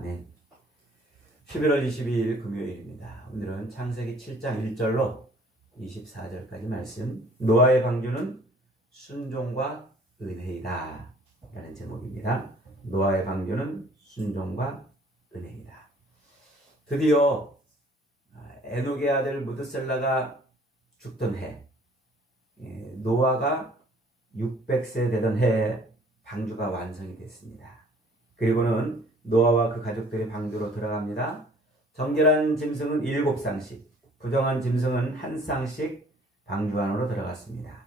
아멘. 11월 22일 금요일입니다. 오늘은 창세기 7장 1절로 24절까지 말씀. 노아의 방주는 순종과 은혜이다. 라는 제목입니다. 노아의 방주는 순종과 은혜이다. 드디어 에녹의 아들 무드셀라가 죽던 해, 예, 노아가 600세 되던 해에 방주가 완성이 됐습니다. 그리고는 노아와 그 가족들이 방주로 들어갑니다. 정결한 짐승은 7쌍씩, 부정한 짐승은 한 쌍씩 방주 안으로 들어갔습니다.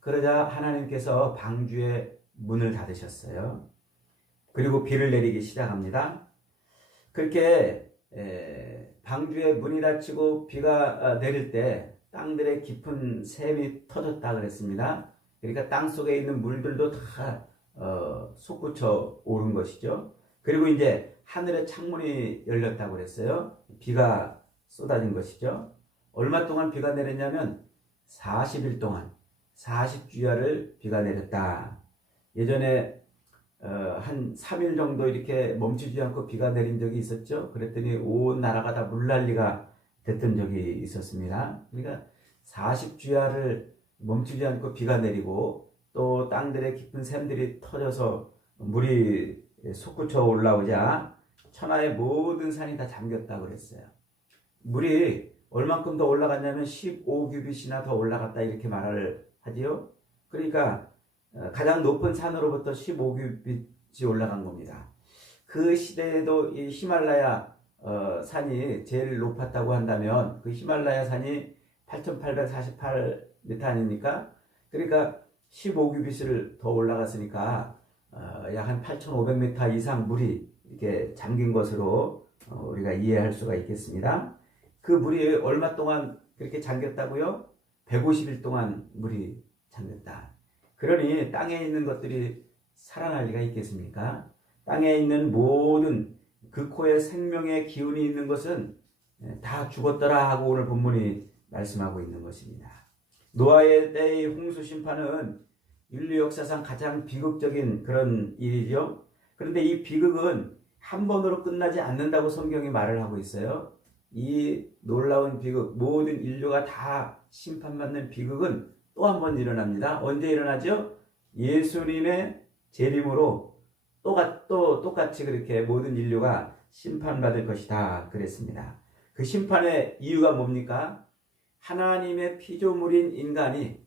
그러자 하나님께서 방주의 문을 닫으셨어요. 그리고 비를 내리기 시작합니다. 그렇게 에, 방주의 문이 닫히고 비가 내릴 때 땅들의 깊은 샘이 터졌다 그랬습니다. 그러니까 땅 속에 있는 물들도 다 어, 솟구쳐 오른 것이죠. 그리고 이제 하늘의 창문이 열렸다고 그랬어요. 비가 쏟아진 것이죠. 얼마 동안 비가 내렸냐면 40일 동안 40주야를 비가 내렸다. 예전에 어, 한 3일 정도 이렇게 멈추지 않고 비가 내린 적이 있었죠. 그랬더니 온 나라가 다 물난리가 됐던 적이 있었습니다. 그러니까 40주야를 멈추지 않고 비가 내리고 또 땅들의 깊은 샘들이 터져서 물이 솟구쳐 올라오자 천하의 모든 산이 다 잠겼다고 그랬어요. 물이 얼만큼 더 올라갔냐면 15규빗이나 더 올라갔다 이렇게 말을 하지요. 그러니까 어, 가장 높은 산으로부터 15규빗이 올라간 겁니다. 그 시대에도 이 히말라야 어, 산이 제일 높았다고 한다면 그 히말라야 산이 8,848m 아닙니까? 그러니까 15규빗을 더 올라갔으니까 어, 약 한 8,500m 이상 물이 이렇게 잠긴 것으로 어, 우리가 이해할 수가 있겠습니다. 그 물이 얼마 동안 그렇게 잠겼다고요? 150일 동안 물이 잠겼다. 그러니 땅에 있는 것들이 살아날 리가 있겠습니까? 땅에 있는 모든 그 코에 생명의 기운이 있는 것은 다 죽었더라 하고 오늘 본문이 말씀하고 있는 것입니다. 노아의 때의 홍수 심판은 인류 역사상 가장 비극적인 그런 일이죠. 그런데 이 비극은 한 번으로 끝나지 않는다고 성경이 말을 하고 있어요. 이 놀라운 비극, 모든 인류가 다 심판받는 비극은 또 한 번 일어납니다. 언제 일어나죠? 예수님의 재림으로 또, 또 똑같이 그렇게 모든 인류가 심판받을 것이다. 그랬습니다. 그 심판의 이유가 뭡니까? 하나님의 피조물인 인간이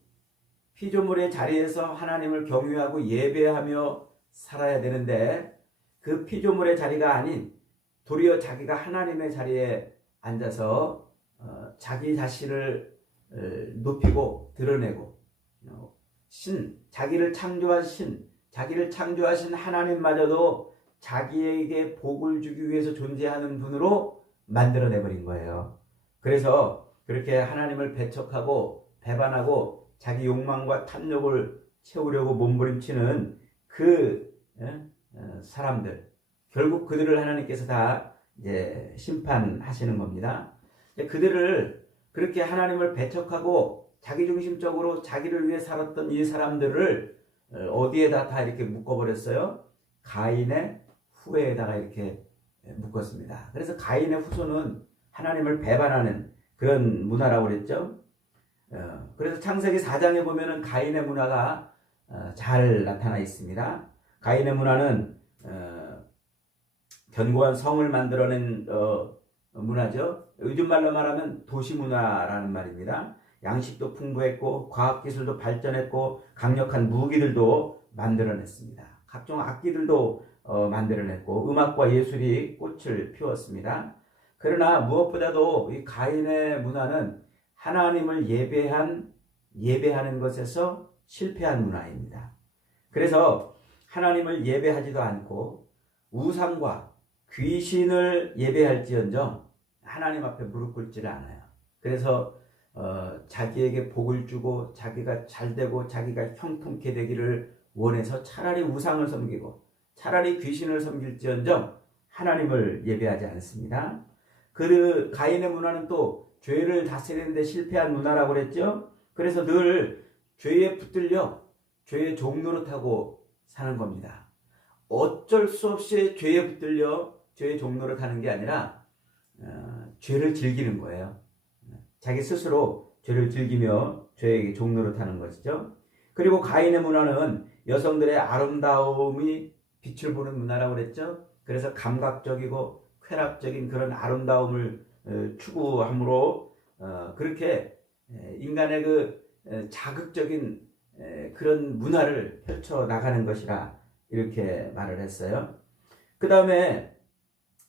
피조물의 자리에서 하나님을 경유하고 예배하며 살아야 되는데 그 피조물의 자리가 아닌 도리어 자기가 하나님의 자리에 앉아서 어, 자기 자신을 어, 높이고 드러내고 어, 신 자기를 창조한 신 자기를 창조하신 하나님마저도 자기에게 복을 주기 위해서 존재하는 분으로 만들어내 버린 거예요. 그래서 그렇게 하나님을 배척하고 배반하고 자기 욕망과 탐욕을 채우려고 몸부림치는 그 사람들 결국 그들을 하나님께서 다 이제 심판하시는 겁니다. 그들을 그렇게 하나님을 배척하고 자기중심적으로 자기를 위해 살았던 이 사람들을 어디에다 다 이렇게 묶어버렸어요? 가인의 후에다가 이렇게 묶었습니다. 그래서 가인의 후손은 하나님을 배반하는 그런 문화라고 그랬죠. 그래서 창세기 4장에 보면은 가인의 문화가 어, 잘 나타나 있습니다. 가인의 문화는 어, 견고한 성을 만들어낸 어, 문화죠. 요즘 말로 말하면 도시 문화라는 말입니다. 양식도 풍부했고 과학 기술도 발전했고 강력한 무기들도 만들어냈습니다. 각종 악기들도 만들어냈고 음악과 예술이 꽃을 피웠습니다. 그러나 무엇보다도 이 가인의 문화는 하나님을 예배한 예배하는 것에서 실패한 문화입니다. 그래서 하나님을 예배하지도 않고 우상과 귀신을 예배할지언정 하나님 앞에 무릎 꿇지를 않아요. 그래서 어, 자기에게 복을 주고 자기가 잘 되고 자기가 형통케 되기를 원해서 차라리 우상을 섬기고 차라리 귀신을 섬길지언정 하나님을 예배하지 않습니다. 그 가인의 문화는 또 죄를 다스리는데 실패한 문화라고 그랬죠. 그래서 늘 죄에 붙들려 죄의 종로를 타고 사는 겁니다. 어쩔 수 없이 죄에 붙들려 죄의 종로를 타는 게 아니라 어, 죄를 즐기는 거예요. 자기 스스로 죄를 즐기며 죄의 종로를 타는 것이죠. 그리고 가인의 문화는 여성들의 아름다움이 빛을 보는 문화라고 그랬죠. 그래서 감각적이고 쾌락적인 그런 아름다움을 어, 추구함으로 어, 그렇게 에, 인간의 그 에, 자극적인 에, 그런 문화를 펼쳐 나가는 것이라 이렇게 말을 했어요. 그 다음에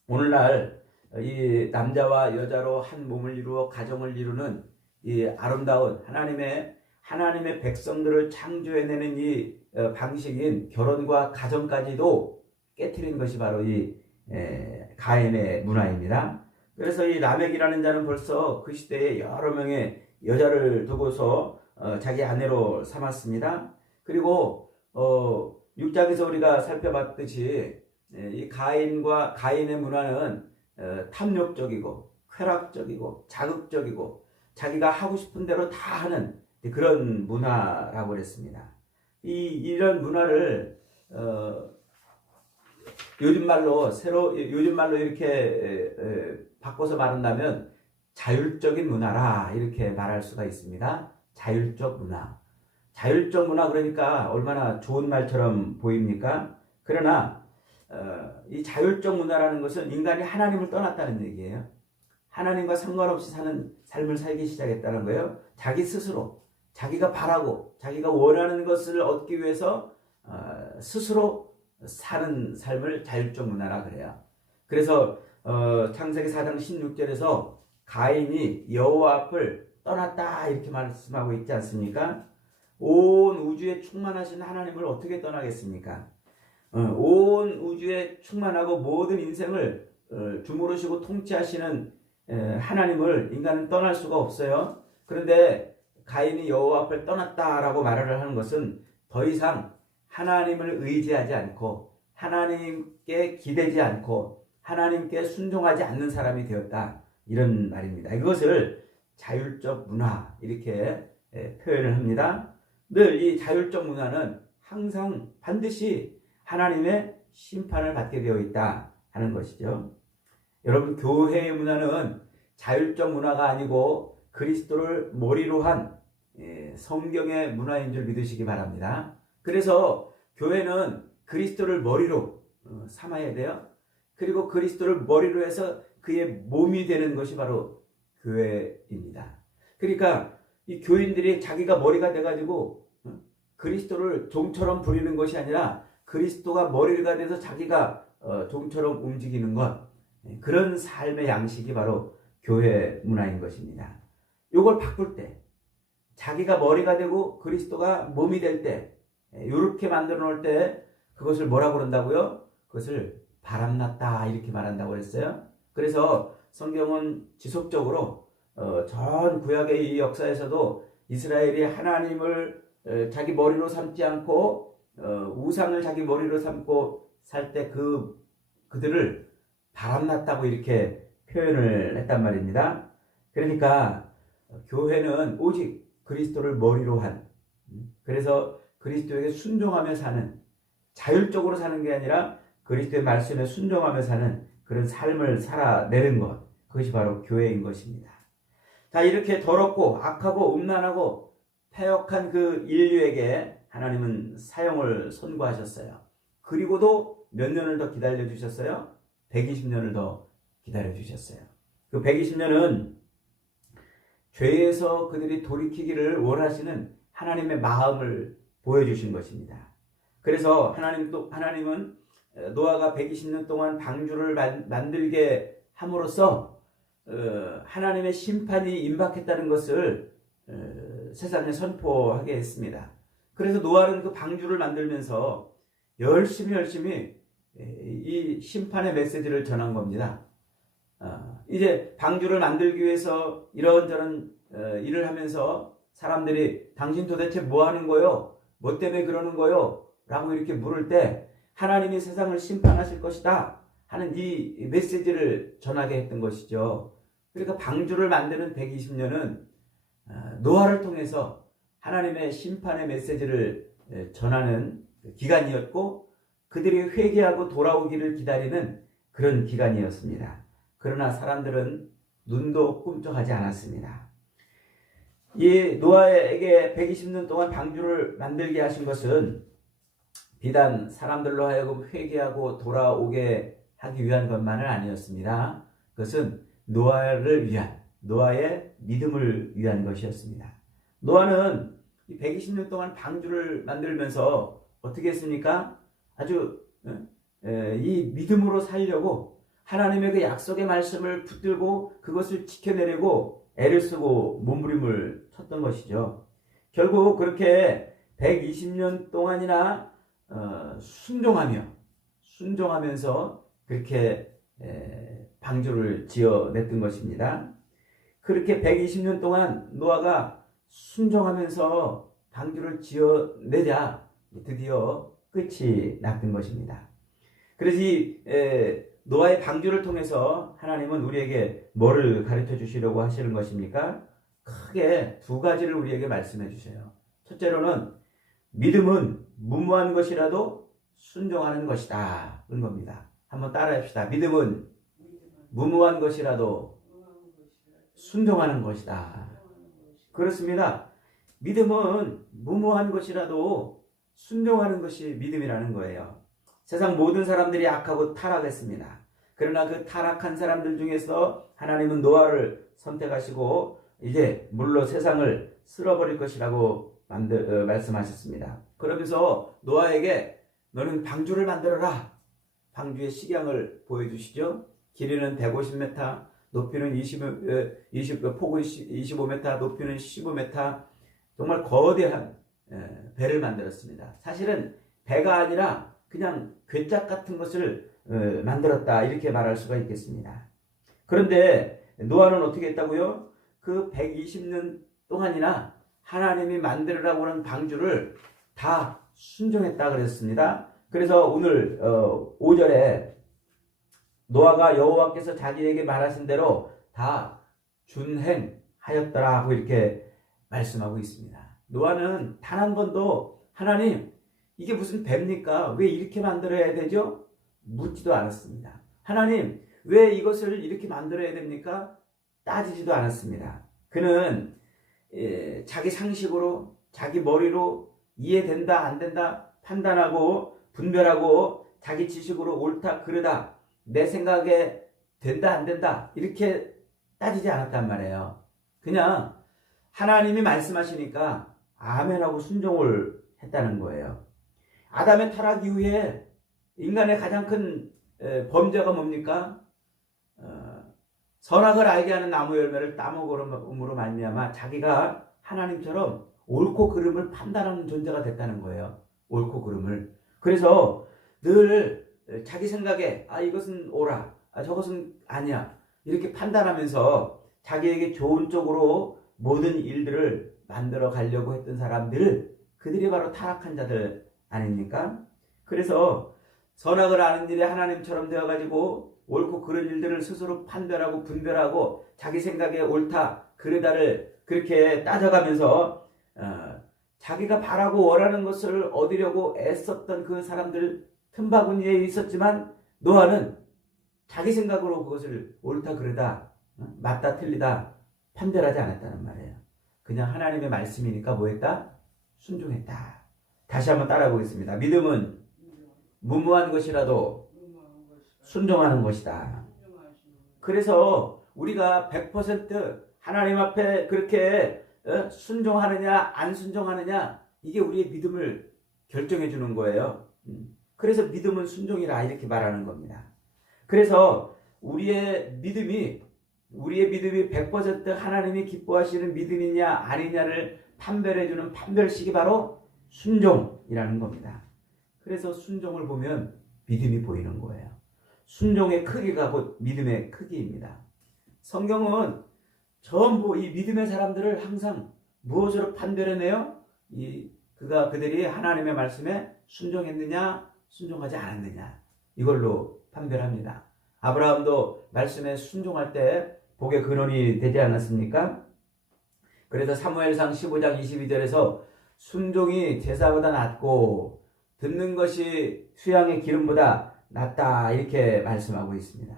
오늘날 이 남자와 여자로 한 몸을 이루어 가정을 이루는 이 아름다운 하나님의 하나님의 백성들을 창조해내는 이 어, 방식인 결혼과 가정까지도 깨뜨린 것이 바로 이 에, 가인의 문화입니다. 그래서 이 라멕이라는 자는 벌써 그 시대에 여러 명의 여자를 두고서 어, 자기 아내로 삼았습니다. 그리고 어, 6장에서 우리가 살펴봤듯이 에, 이 가인과 가인의 문화는 어, 탐욕적이고 쾌락적이고 자극적이고 자기가 하고 싶은 대로 다 하는 그런 문화라고 그랬습니다. 이 이런 문화를 어, 요즘 말로 새로 요즘 말로 이렇게 에, 에, 바꿔서 말한다면 자율적인 문화라 이렇게 말할 수가 있습니다. 자율적 문화. 자율적 문화 그러니까 얼마나 좋은 말처럼 보입니까? 그러나 어, 이 자율적 문화라는 것은 인간이 하나님을 떠났다는 얘기예요. 하나님과 상관없이 사는 삶을 살기 시작했다는 거예요. 자기 스스로 자기가 바라고 자기가 원하는 것을 얻기 위해서 어, 스스로 사는 삶을 자율적 문화라 그래요. 그래서 어, 창세기 4장 16절에서 가인이 여호와 앞을 떠났다 이렇게 말씀하고 있지 않습니까? 온 우주에 충만하신 하나님을 어떻게 떠나겠습니까? 어, 온 우주에 충만하고 모든 인생을 어, 주무르시고 통치하시는 에, 하나님을 인간은 떠날 수가 없어요. 그런데 가인이 여호와 앞을 떠났다라고 말을 하는 것은 더 이상 하나님을 의지하지 않고 하나님께 기대지 않고 하나님께 순종하지 않는 사람이 되었다 이런 말입니다. 이것을 자율적 문화 이렇게 에, 표현을 합니다. 늘 이 자율적 문화는 항상 반드시 하나님의 심판을 받게 되어 있다 하는 것이죠. 여러분 교회의 문화는 자율적 문화가 아니고 그리스도를 머리로 한 예, 성경의 문화인 줄 믿으시기 바랍니다. 그래서 교회는 그리스도를 머리로 어, 삼아야 돼요. 그리고 그리스도를 머리로 해서 그의 몸이 되는 것이 바로 교회입니다. 그러니까 이 교인들이 자기가 머리가 돼가지고 어, 그리스도를 종처럼 부리는 것이 아니라 그리스도가 머리가 돼서 자기가 어, 종처럼 움직이는 것 예, 그런 삶의 양식이 바로 교회 문화인 것입니다. 이걸 바꿀 때 자기가 머리가 되고 그리스도가 몸이 될 때 이렇게 만들어 놓을 때 그것을 뭐라고 그런다고요? 그것을 바람났다 이렇게 말한다고 했어요. 그래서 성경은 지속적으로 어, 전 구약의 이 역사에서도 이스라엘이 하나님을 어, 자기 머리로 삼지 않고 어, 우상을 자기 머리로 삼고 살 때 그 그들을 바람났다고 이렇게 표현을 했단 말입니다. 그러니까 교회는 오직 그리스도를 머리로 한 그래서 그리스도에게 순종하며 사는 자율적으로 사는 게 아니라 그리스도의 말씀에 순종하며 사는 그런 삶을 살아내는 것 그것이 바로 교회인 것입니다. 자 이렇게 더럽고 악하고 음란하고 폐역한 그 인류에게 하나님은 사형을 선고하셨어요. 그리고도 몇 년을 더 기다려 주셨어요? 120년을 더 기다려 주셨어요. 그 120년은 죄에서 그들이 돌이키기를 원하시는 하나님의 마음을 보여주신 것입니다. 그래서 하나님도 하나님은 노아가 120년 동안 방주를 만들게 함으로써 어, 하나님의 심판이 임박했다는 것을 어, 세상에 선포하게 했습니다. 그래서 노아는 그 방주를 만들면서 열심히 열심히 이 심판의 메시지를 전한 겁니다. 어, 이제 방주를 만들기 위해서 이런저런 일을 하면서 사람들이 당신 도대체 뭐 하는 거요? 뭐 때문에 그러는 거요? 라고 이렇게 물을 때 하나님이 세상을 심판하실 것이다 하는 이 메시지를 전하게 했던 것이죠. 그러니까 방주를 만드는 120년은 어, 노아를 통해서 하나님의 심판의 메시지를 전하는 기간이었고 그들이 회개하고 돌아오기를 기다리는 그런 기간이었습니다. 그러나 사람들은 눈도 꿈쩍하지 않았습니다. 이 노아에게 120년 동안 방주를 만들게 하신 것은 비단 사람들로 하여금 회개하고 돌아오게 하기 위한 것만은 아니었습니다. 그것은 노아를 위한 노아의 믿음을 위한 것이었습니다. 노아는 120년 동안 방주를 만들면서 어떻게 했습니까? 아주 이 믿음으로 살려고 하나님의 그 약속의 말씀을 붙들고 그것을 지켜내려고 애를 쓰고 몸부림을 쳤던 것이죠. 결국 그렇게 120년 동안이나 어, 순종하며 순종하면서 그렇게 방주를 지어냈던 것입니다. 그렇게 120년 동안 노아가 순종하면서 방주를 지어내자 드디어 끝이 났던 것입니다. 이 노아의 방주를 통해서 하나님은 우리에게 뭐를 가르쳐 주시려고 하시는 것입니까? 크게 두 가지를 우리에게 말씀해 주세요. 첫째로는 믿음은 무모한 것이라도 순종하는 것이다. 그런 겁니다. 한번 따라해 봅시다. 믿음은 무모한 것이라도 순종하는 것이다. 그렇습니다. 믿음은 무모한 것이라도 순종하는 것이 믿음이라는 거예요. 세상 모든 사람들이 악하고 타락했습니다. 그러나 그 타락한 사람들 중에서 하나님은 노아를 선택하시고 이제 물로 세상을 쓸어버릴 것이라고 만들, 어, 말씀하셨습니다. 그러면서 노아에게 너는 방주를 만들어라. 방주의 식양을 보여주시죠. 길이는 150m, 높이는 20, 20 어, 폭은 25m, 높이는 15m. 정말 거대한 배를 만들었습니다. 사실은 배가 아니라 그냥 괴짝 같은 것을 어, 만들었다 이렇게 말할 수가 있겠습니다. 그런데 노아는 어떻게 했다고요? 그 120년 동안이나 하나님이 만들으라고 하는 방주를 다 순종했다 그랬습니다. 그래서 오늘 5절에 어, 노아가 여호와께서 자기에게 말하신 대로 다 준행하였더라 하고 이렇게 말씀하고 있습니다. 노아는 단 한 번도 하나님 이게 무슨 뱀니까? 왜 이렇게 만들어야 되죠? 묻지도 않았습니다. 하나님, 왜 이것을 이렇게 만들어야 됩니까? 따지지도 않았습니다. 그는 예, 자기 상식으로, 자기 머리로 이해된다, 안 된다 판단하고 분별하고 자기 지식으로 옳다, 그르다, 내 생각에 된다, 안 된다 이렇게 따지지 않았단 말이에요. 그냥 하나님이 말씀하시니까 아멘하고 순종을 했다는 거예요. 아담의 타락 이후에 인간의 가장 큰 범죄가 뭡니까? 어, 선악을 알게 하는 나무 열매를 따먹음으로 말미암아 자기가 하나님처럼 옳고 그름을 판단하는 존재가 됐다는 거예요. 옳고 그름을. 그래서 늘 자기 생각에 아 이것은 옳아, 아 저것은 아니야 이렇게 판단하면서 자기에게 좋은 쪽으로 모든 일들을 만들어 가려고 했던 사람들 그들이 바로 타락한 자들 아닙니까? 그래서 선악을 아는 일이 하나님처럼 되어가지고 옳고 그런 일들을 스스로 판별하고 분별하고 자기 생각에 옳다 그르다를 그렇게 따져가면서 어, 자기가 바라고 원하는 것을 얻으려고 애썼던 그 사람들 틈바구니에 있었지만 노아는 자기 생각으로 그것을 옳다 그르다 어, 맞다 틀리다 판별하지 않았다는 말이에요. 그냥 하나님의 말씀이니까 뭐했다? 순종했다. 다시 한번 따라 보겠습니다. 믿음은 무모한 것이라도 순종하는 것이다. 그래서 우리가 100% 하나님 앞에 그렇게 어, 순종하느냐 안 순종하느냐 이게 우리의 믿음을 결정해 주는 거예요. 음. 그래서 믿음은 순종이라 이렇게 말하는 겁니다. 그래서 우리의 믿음이 우리의 믿음이 100% 하나님이 기뻐하시는 믿음이냐 아니냐를 판별해 주는 판별식이 바로 순종이라는 겁니다. 그래서 순종을 보면 믿음이 보이는 거예요. 순종의 크기가 곧 믿음의 크기입니다. 성경은 전부 이 믿음의 사람들을 항상 무엇으로 판별해내요? 이 그가 그들이 하나님의 말씀에 순종했느냐, 순종하지 않았느냐 이걸로 판별합니다. 아브라함도 말씀에 순종할 때 복의 근원이 되지 않았습니까? 그래서 사무엘상 15장 22절에서 순종이 제사보다 낫고 듣는 것이 수양의 기름보다 났다 이렇게 말씀하고 있습니다.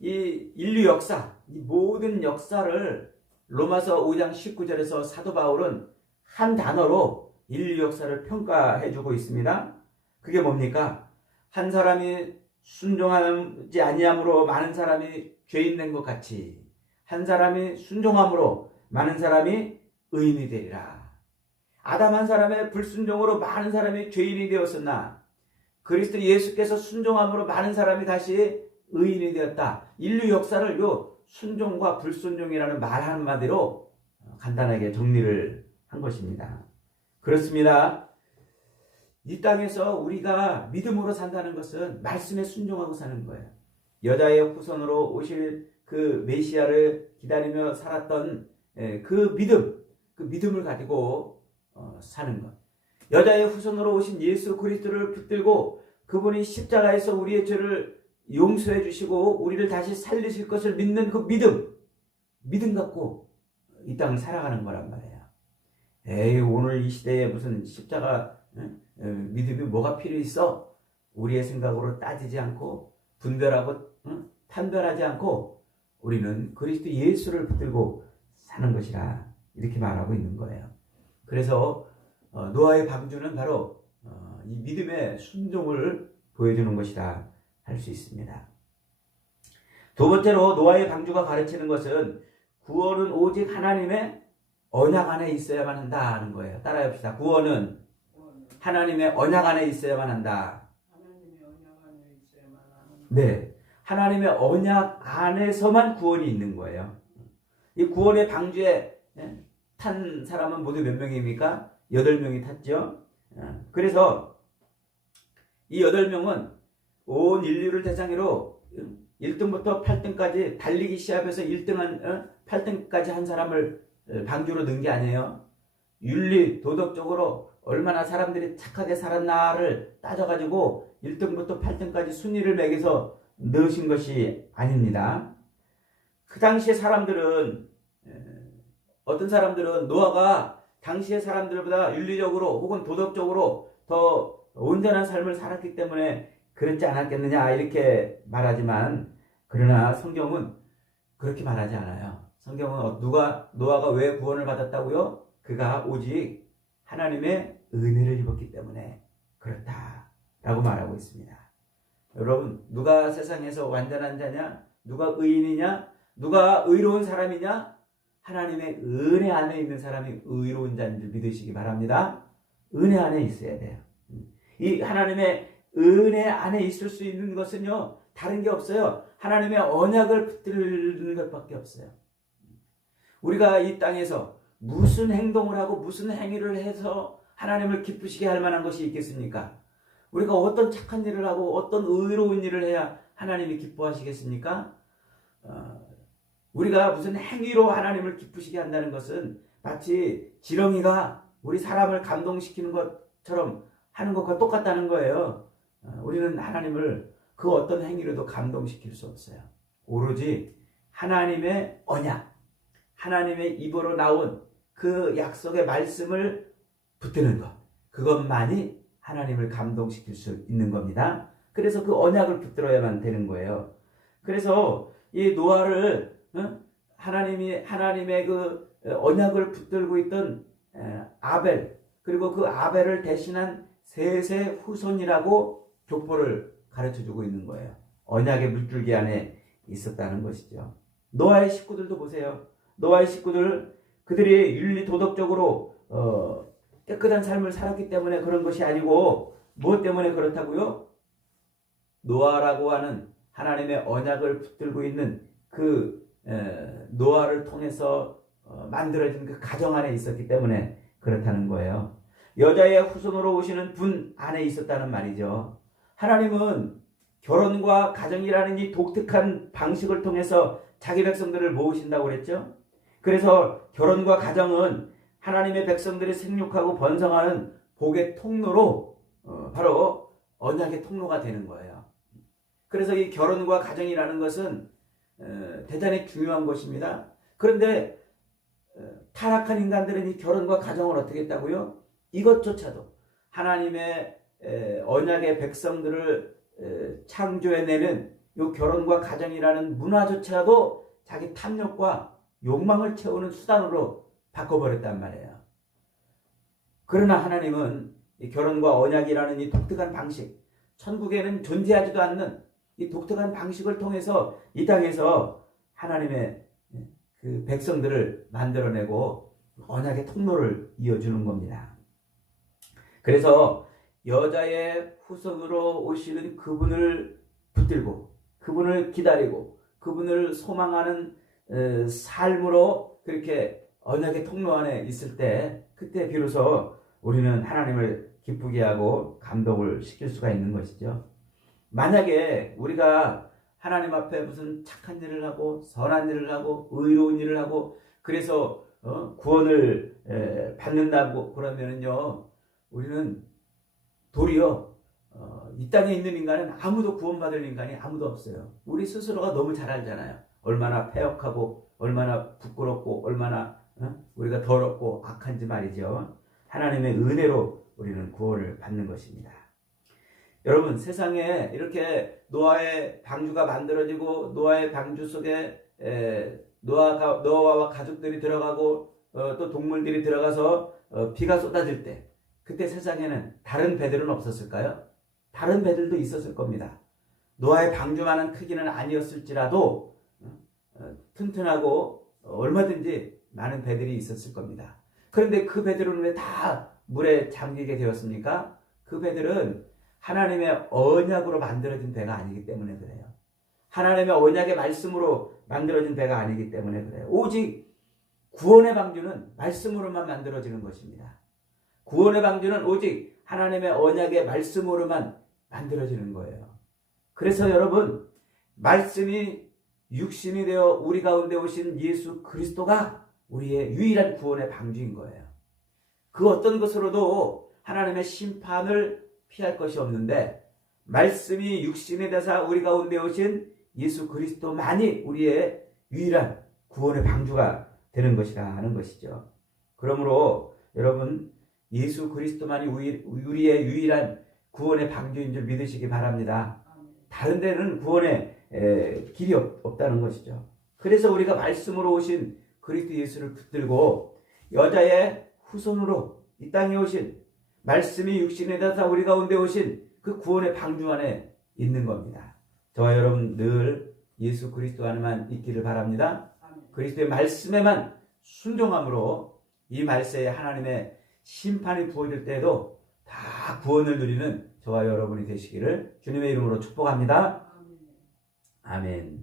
이 인류 역사, 이 모든 역사를 로마서 5장 19절에서 사도 바울은 한 단어로 인류 역사를 평가해 주고 있습니다. 그게 뭡니까? 한 사람이 순종하지 아니함으로 많은 사람이 죄인 된 것 같이 한 사람이 순종함으로 많은 사람이 의인이 되리라. 아담 한 사람의 불순종으로 많은 사람이 죄인이 되었으나 그리스도 예수께서 순종함으로 많은 사람이 다시 의인이 되었다. 인류 역사를 요 순종과 불순종이라는 말 한마디로 간단하게 정리를 한 것입니다. 그렇습니다. 이 땅에서 우리가 믿음으로 산다는 것은 말씀에 순종하고 사는 거예요. 여자의 후손으로 오실 그 메시아를 기다리며 살았던 예, 그 믿음, 그 믿음을 가지고 어, 사는 것. 여자의 후손으로 오신 예수 그리스도를 붙들고 그분이 십자가에서 우리의 죄를 용서해 주시고 우리를 다시 살리실 것을 믿는 그 믿음, 믿음 갖고 이 땅을 살아가는 거란 말이에요. 에이 오늘 이 시대에 무슨 십자가 응? 어, 믿음이 뭐가 필요 있어? 우리의 생각으로 따지지 않고 분별하고 응? 판별하지 않고 우리는 그리스도 예수를 붙들고 사는 것이라 이렇게 말하고 있는 거예요. 그래서 어, 노아의 방주는 바로 어, 이 믿음의 순종을 보여주는 것이다 할 수 있습니다. 두 번째로 노아의 방주가 가르치는 것은 구원은 오직 하나님의 언약 안에 있어야만 한다는 거예요. 따라해 봅시다. 구원은 하나님의 언약 안에 있어야만 한다. 네. 하나님의 언약 안에서만 구원이 있는 거예요. 이 구원의 방주에 예, 탄 사람은 모두 몇 명입니까? 여덟 명이 탔죠. 예, 그래서 이 여덟 명은 온 인류를 대상으로 1등부터 8등까지 달리기 시합에서 1등한 8등까지 한 사람을 어, 방주로 넣은 게 아니에요. 윤리 도덕적으로 얼마나 사람들이 착하게 살았나를 따져가지고 1등부터 8등까지 순위를 매겨서 넣으신 것이 아닙니다. 그 당시의 사람들은 에, 어떤 사람들은 노아가 당시의 사람들보다 윤리적으로 혹은 도덕적으로 더 온전한 삶을 살았기 때문에 그렇지 않았겠느냐 이렇게 말하지만 그러나 성경은 그렇게 말하지 않아요. 성경은 어, 누가 노아가 왜 구원을 받았다고요? 그가 오직 하나님의 은혜를 입었기 때문에 그렇다라고 말하고 있습니다. 여러분 누가 세상에서 완전한 자냐? 누가 의인이냐? 누가 의로운 사람이냐? 하나님의 은혜 안에 있는 사람이 의로운 자인 줄 믿으시기 바랍니다. 은혜 안에 있어야 돼요. 이 하나님의 은혜 안에 있을 수 있는 것은요 다른 게 없어요. 하나님의 언약을 붙들는 것밖에 없어요. 우리가 이 땅에서 무슨 행동을 하고 무슨 행위를 해서 하나님을 기쁘시게 할 만한 것이 있겠습니까? 우리가 어떤 착한 일을 하고 어떤 의로운 일을 해야 하나님이 기뻐하시겠습니까? 어, 우리가 무슨 행위로 하나님을 기쁘시게 한다는 것은 마치 지렁이가 우리 사람을 감동시키는 것처럼 하는 것과 똑같다는 거예요. 어, 우리는 하나님을 그 어떤 행위로도 감동시킬 수 없어요. 오로지 하나님의 언약, 하나님의 입으로 나온 그 약속의 말씀을 붙드는 것. 그것만이 하나님을 감동시킬 수 있는 겁니다. 그래서 그 언약을 붙들어야만 되는 거예요. 그래서 이 노아를 어? 하나님이 하나님의 그 언약을 붙들고 있던 아벨 그리고 그 아벨을 대신한 셋의 후손이라고 족보를 가르쳐 주고 있는 거예요. 언약의 물줄기 안에 있었다는 것이죠. 노아의 식구들도 보세요. 노아의 식구들 그들이 윤리 도덕적으로 어, 깨끗한 삶을 살았기 때문에 그런 것이 아니고 무엇 때문에 그렇다고요? 노아라고 하는 하나님의 언약을 붙들고 있는 그 에, 노아를 통해서 어, 만들어진 그 가정 안에 있었기 때문에 그렇다는 거예요. 여자의 후손으로 오시는 분 안에 있었다는 말이죠. 하나님은 결혼과 가정이라는 이 독특한 방식을 통해서 자기 백성들을 모으신다고 그랬죠. 그래서 결혼과 가정은 하나님의 백성들이 생육하고 번성하는 복의 통로로 어, 바로 언약의 통로가 되는 거예요. 그래서 이 결혼과 가정이라는 것은 어, 대단히 중요한 것입니다. 그런데 어, 타락한 인간들은 이 결혼과 가정을 어떻게 했다고요? 이것조차도 하나님의 에, 언약의 백성들을 에, 창조해내는 요 결혼과 가정이라는 문화조차도 자기 탐욕과 욕망을 채우는 수단으로 바꿔버렸단 말이에요. 그러나 하나님은 이 결혼과 언약이라는 이 독특한 방식, 천국에는 존재하지도 않는 이 독특한 방식을 통해서 이 땅에서 하나님의 그 백성들을 만들어내고 언약의 통로를 이어주는 겁니다. 그래서 여자의 후손으로 오시는 그분을 붙들고 그분을 기다리고 그분을 소망하는 에, 삶으로 그렇게 언약의 통로 안에 있을 때 그때 비로소 우리는 하나님을 기쁘게 하고 감동을 시킬 수가 있는 것이죠. 만약에 우리가 하나님 앞에 무슨 착한 일을 하고 선한 일을 하고 의로운 일을 하고 그래서 어, 구원을 에, 받는다고 그러면은요 우리는 도리어 어, 이 땅에 있는 인간은 아무도 구원받을 인간이 아무도 없어요. 우리 스스로가 너무 잘 알잖아요. 얼마나 패역하고 얼마나 부끄럽고 얼마나 어? 우리가 더럽고 악한지 말이죠. 하나님의 은혜로 우리는 구원을 받는 것입니다. 여러분 세상에 이렇게 노아의 방주가 만들어지고 노아의 방주 속에 에, 노아가 노아와 가족들이 들어가고 어, 또 동물들이 들어가서 어, 비가 쏟아질 때 그때 세상에는 다른 배들은 없었을까요? 다른 배들도 있었을 겁니다. 노아의 방주만한 크기는 아니었을지라도 어, 어, 튼튼하고 얼마든지 많은 배들이 있었을 겁니다. 그런데 그 배들은 왜 다 물에 잠기게 되었습니까? 그 배들은 하나님의 언약으로 만들어진 배가 아니기 때문에 그래요. 하나님의 언약의 말씀으로 만들어진 배가 아니기 때문에 그래요. 오직 구원의 방주는 말씀으로만 만들어지는 것입니다. 구원의 방주는 오직 하나님의 언약의 말씀으로만 만들어지는 거예요. 그래서 여러분, 말씀이 육신이 되어 우리 가운데 오신 예수 그리스도가 우리의 유일한 구원의 방주인 거예요. 그 어떤 것으로도 하나님의 심판을 피할 것이 없는데 말씀이 육신이 되사 우리 가운데 오신 예수 그리스도만이 우리의 유일한 구원의 방주가 되는 것이라 하는 것이죠. 그러므로 여러분 예수 그리스도만이 우리- 우리의 유일한 구원의 방주인 줄 믿으시기 바랍니다. 다른 데는 구원의 에, 길이 없, 없다는 것이죠. 그래서 우리가 말씀으로 오신 그리스도 예수를 붙들고 여자의 후손으로 이 땅에 오신 말씀이 육신에 나타 우리 가운데 오신 그 구원의 방주 안에 있는 겁니다. 저와 여러분 늘 예수 그리스도 안에만 있기를 바랍니다. 그리스도의 말씀에만 순종함으로 이 말세에 하나님의 심판이 부어질 때에도 다 구원을 누리는 저와 여러분이 되시기를 주님의 이름으로 축복합니다. 아멘.